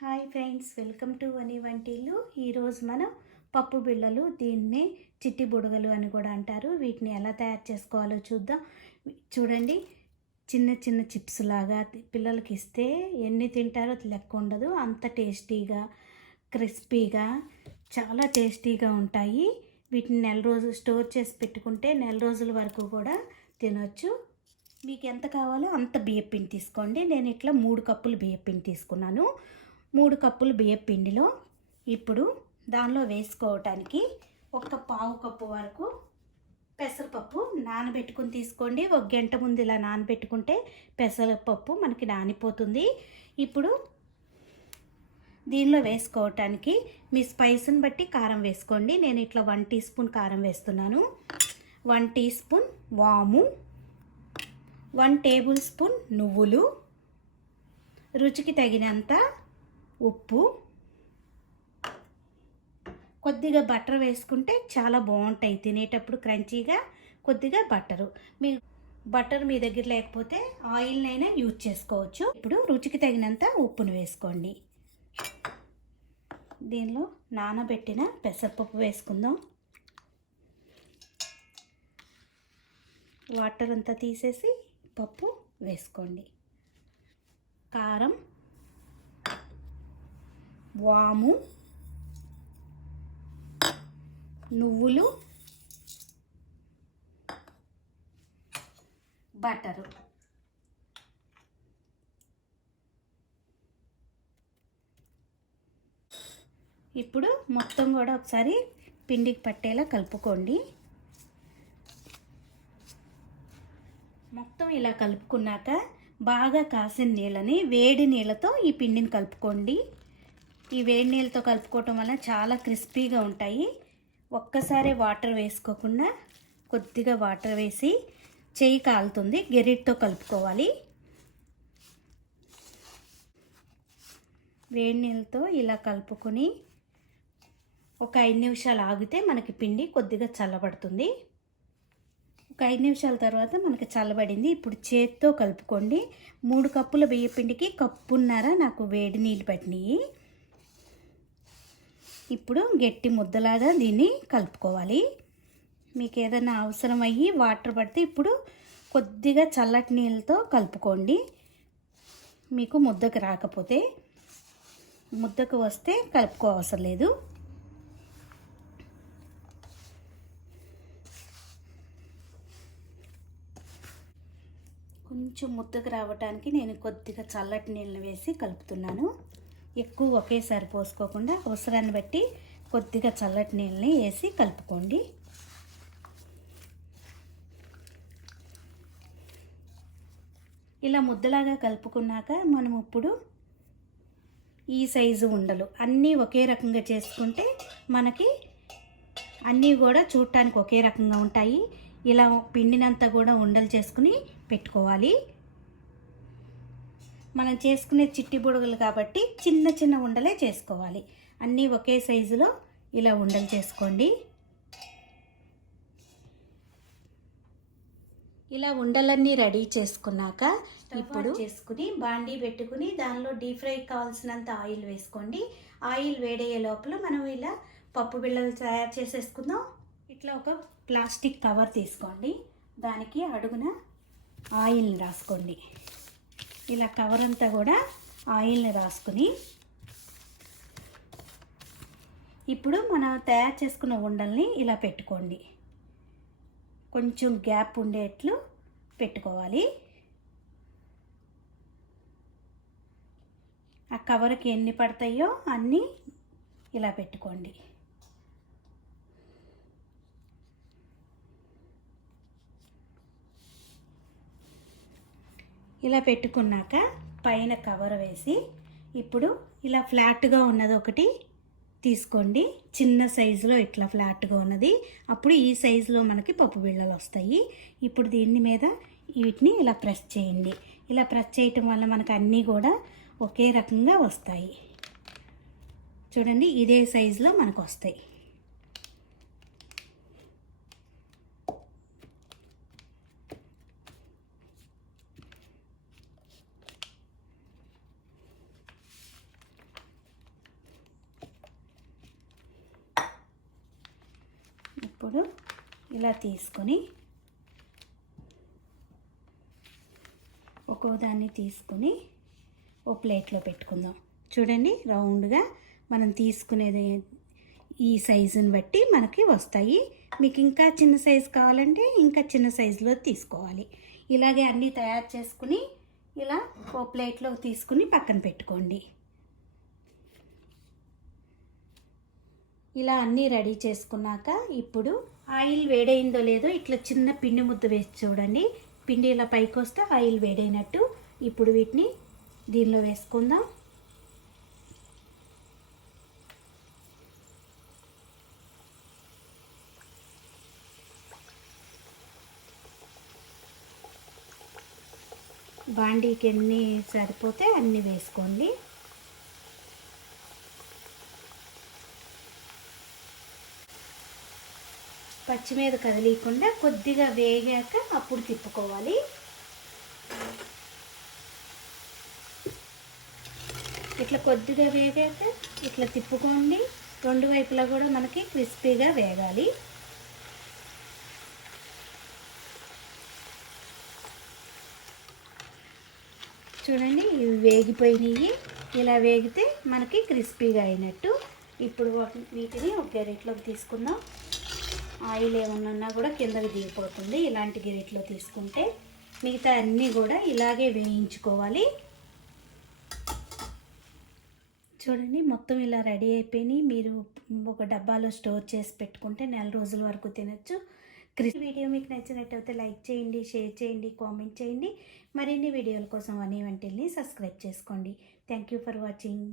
Hi friends, welcome to వని వంటిల్లు. ఈరోజు మనం పప్పు బిళ్ళలు, దీన్నే చిట్టి బుడగలు అని కూడా అంటారు. వీటిని ఎలా తయారు చేసుకోవాలో చూద్దాం. చూడండి, చిన్న చిన్న చిప్స్ లాగా పిల్లలకి ఇస్తే ఎన్ని తింటారో లెక్క ఉండదు. అంత టేస్టీగా, క్రిస్పీగా, చాలా టేస్టీగా ఉంటాయి. వీటిని నెల రోజులు స్టోర్ చేసి పెట్టుకుంటే నెల రోజుల వరకు కూడా తినొచ్చు. మీకు ఎంత కావాలో అంత బియ్యపిండి తీసుకోండి. నేను ఇట్లా 3 కప్పులు బియ్యపిండి తీసుకున్నాను. 3 కప్పులు బియ్యపిండిలో ఇప్పుడు దానిలో వేసుకోవటానికి ఒక పావు కప్పు వరకు పెసరపప్పు నానబెట్టుకుని తీసుకోండి. 1 గంట ముందు ఇలా నానబెట్టుకుంటే పెసరపప్పు మనకి నానిపోతుంది. ఇప్పుడు దీనిలో వేసుకోవటానికి మీ స్పైస్ని బట్టి కారం వేసుకోండి. నేను ఇట్లా 1 టీ స్పూన్ కారం వేస్తున్నాను. 1 టీ స్పూన్ వాము, 1 టేబుల్ స్పూన్ నువ్వులు, రుచికి తగినంత ఉప్పు, కొద్దిగా బటర్ వేసుకుంటే చాలా బాగుంటాయి తినేటప్పుడు క్రంచీగా. కొద్దిగా బటర్ మీ దగ్గర లేకపోతే ఆయిల్నైనా యూజ్ చేసుకోవచ్చు. ఇప్పుడు రుచికి తగినంత ఉప్పును వేసుకోండి. దీనిలో నానబెట్టిన పెసరపప్పు వేసుకుందాం. వాటర్ అంతా తీసేసి పప్పు వేసుకోండి. కారం, వాము, నువ్వులు, బటరు. ఇప్పుడు మొత్తం కూడా ఒకసారి పిండికి పట్టేలా కలుపుకోండి. మొత్తం ఇలా కలుపుకున్నాక బాగా కాసిన నీళ్ళని వేడి నీళ్ళతో ఈ పిండిని కలుపుకోండి. ఈ వేడి నీళ్ళతో కలుపుకోవటం వల్ల చాలా క్రిస్పీగా ఉంటాయి. ఒక్కసారి వాటర్ వేసుకోకుండా కొద్దిగా వాటర్ వేసి చెయ్యి కాలుతుంది, గెరిటితో కలుపుకోవాలి. వేడి నీళ్ళతో ఇలా కలుపుకొని ఒక 5 నిమిషాలు ఆగితే మనకి పిండి కొద్దిగా చల్లబడుతుంది. ఒక 5 నిమిషాల తర్వాత మనకి చల్లబడింది. ఇప్పుడు చేత్తో కలుపుకోండి. 3 కప్పుల బియ్యపిండికి కప్పున్నర నాకు వేడి నీళ్ళు పట్టినాయి. ఇప్పుడు గట్టి ముద్దలాగా దీన్ని కలుపుకోవాలి. మీకు ఏదైనా అవసరం అయ్యి వాటర్ పడితే ఇప్పుడు కొద్దిగా చల్లటి నీళ్ళతో కలుపుకోండి. మీకు ముద్దకు రాకపోతే, ముద్దకు వస్తే కలుపుకోవసరం లేదు. కొంచెం ముద్దకు రావటానికి నేను కొద్దిగా చల్లటి నీళ్ళు వేసి కలుపుతున్నాను. ఎక్కువ ఒకేసారి పోసుకోకుండా అవసరాన్ని బట్టి కొద్దిగా చల్లటి నీళ్ళని వేసి కలుపుకోండి. ఇలా ముద్దలాగా కలుపుకున్నాక మనం ఇప్పుడు ఈ సైజు ఉండలు అన్నీ ఒకే రకంగా చేసుకుంటే మనకి అన్నీ కూడా చూడటానికి ఒకే రకంగా ఉంటాయి. ఇలా పిండినంతా కూడా ఉండలు చేసుకుని పెట్టుకోవాలి. మనం చేసుకునే చిట్టి బుడగలు కాబట్టి చిన్న చిన్న ఉండలే చేసుకోవాలి. అన్నీ ఒకే సైజులో ఇలా ఉండలు చేసుకోండి. ఇలా ఉండలన్నీ రెడీ చేసుకున్నాక ఇప్పుడు చేసుకుని బాండీ పెట్టుకుని దానిలో డీప్ ఫ్రై కావాల్సినంత ఆయిల్ వేసుకోండి. ఆయిల్ వేడయ్యే లోపల మనం ఇలా పప్పు బిళ్ళలు తయారు చేసేసుకుందాం. ఇట్లా ఒక ప్లాస్టిక్ కవర్ తీసుకోండి. దానికి అడుగున ఆయిల్ని రాసుకోండి. ఇలా కవర్ అంతా కూడా ఆయిల్ని రాసుకుని ఇప్పుడు మనం తయారు చేసుకున్న ఉండల్ని ఇలా పెట్టుకోండి. కొంచెం గ్యాప్ ఉండేట్లు పెట్టుకోవాలి. ఆ కవర్కి ఎన్ని పడతాయో అన్నీ ఇలా పెట్టుకోండి. ఇలా పెట్టుకున్నాక పైన కవర్ వేసి ఇప్పుడు ఇలా ఫ్లాట్గా ఉన్నది ఒకటి తీసుకోండి. చిన్న సైజులో ఇట్లా ఫ్లాట్గా ఉన్నది. అప్పుడు ఈ సైజులో మనకి పప్పు బిళ్ళలు వస్తాయి. ఇప్పుడు దీని మీద వీటిని ఇలా ప్రెస్ చేయండి. ఇలా ప్రెస్ చేయటం వల్ల మనకు అన్నీ కూడా ఒకే రకంగా వస్తాయి. చూడండి, ఇదే సైజులో మనకు వస్తాయి. ఇప్పుడు ఇలా తీసుకొని ఒక్కో దాన్ని తీసుకొని ఓ ప్లేట్లో పెట్టుకుందాం. చూడండి, రౌండ్గా మనం తీసుకునేది ఈ సైజుని బట్టి మనకి వస్తాయి. మీకు ఇంకా చిన్న సైజు కావాలంటే ఇంకా చిన్న సైజులో తీసుకోవాలి. ఇలాగే అన్నీ తయారు చేసుకుని ఇలా ఓ ప్లేట్లో తీసుకుని పక్కన పెట్టుకోండి. ఇలా అన్నీ రెడీ చేసుకున్నాక ఇప్పుడు ఆయిల్ వేడైందో లేదో ఇట్లా చిన్న పిండి ముద్ద వేసి చూడండి. పిండి ఇలా పైకి వస్తే ఆయిల్ వేడైనట్టు. ఇప్పుడు వీటిని దీనిలో వేసుకుందాం. బాండీకి ఎన్ని సరిపోతే అన్నీ వేసుకోండి. పచ్చి మీద కదిలీకుండా కొద్దిగా వేగాక అప్పుడు తిప్పుకోవాలి. ఇట్లా కొద్దిగా వేగాక ఇట్లా తిప్పుకోండి. రెండు వైపులా కూడా మనకి క్రిస్పీగా వేగాలి. చూడండి, ఇవి వేగిపోయినాయి. ఇలా వేగితే మనకి క్రిస్పీగా అయినట్టు. ఇప్పుడు వీటిని ఒక గరిటెలోకి తీసుకుందాం. ఆయిల్ ఏమన్నా కూడా కిందకి దిగిపోతుంది ఇలాంటి గరిటెలో తీసుకుంటే. మిగతా అన్నీ కూడా ఇలాగే వేయించుకోవాలి. చూడండి, మొత్తం ఇలా రెడీ అయిపోయినాయి. మీరు ఒక డబ్బాలో స్టోర్ చేసి పెట్టుకుంటే నెల రోజుల వరకు తినచ్చు. వీడియో మీకు నచ్చినట్టయితే లైక్ చేయండి, షేర్ చేయండి, కామెంట్ చేయండి. మరిన్ని వీడియోల కోసం వని వంటిల్ని సబ్స్క్రైబ్ చేసుకోండి. Thank you for watching.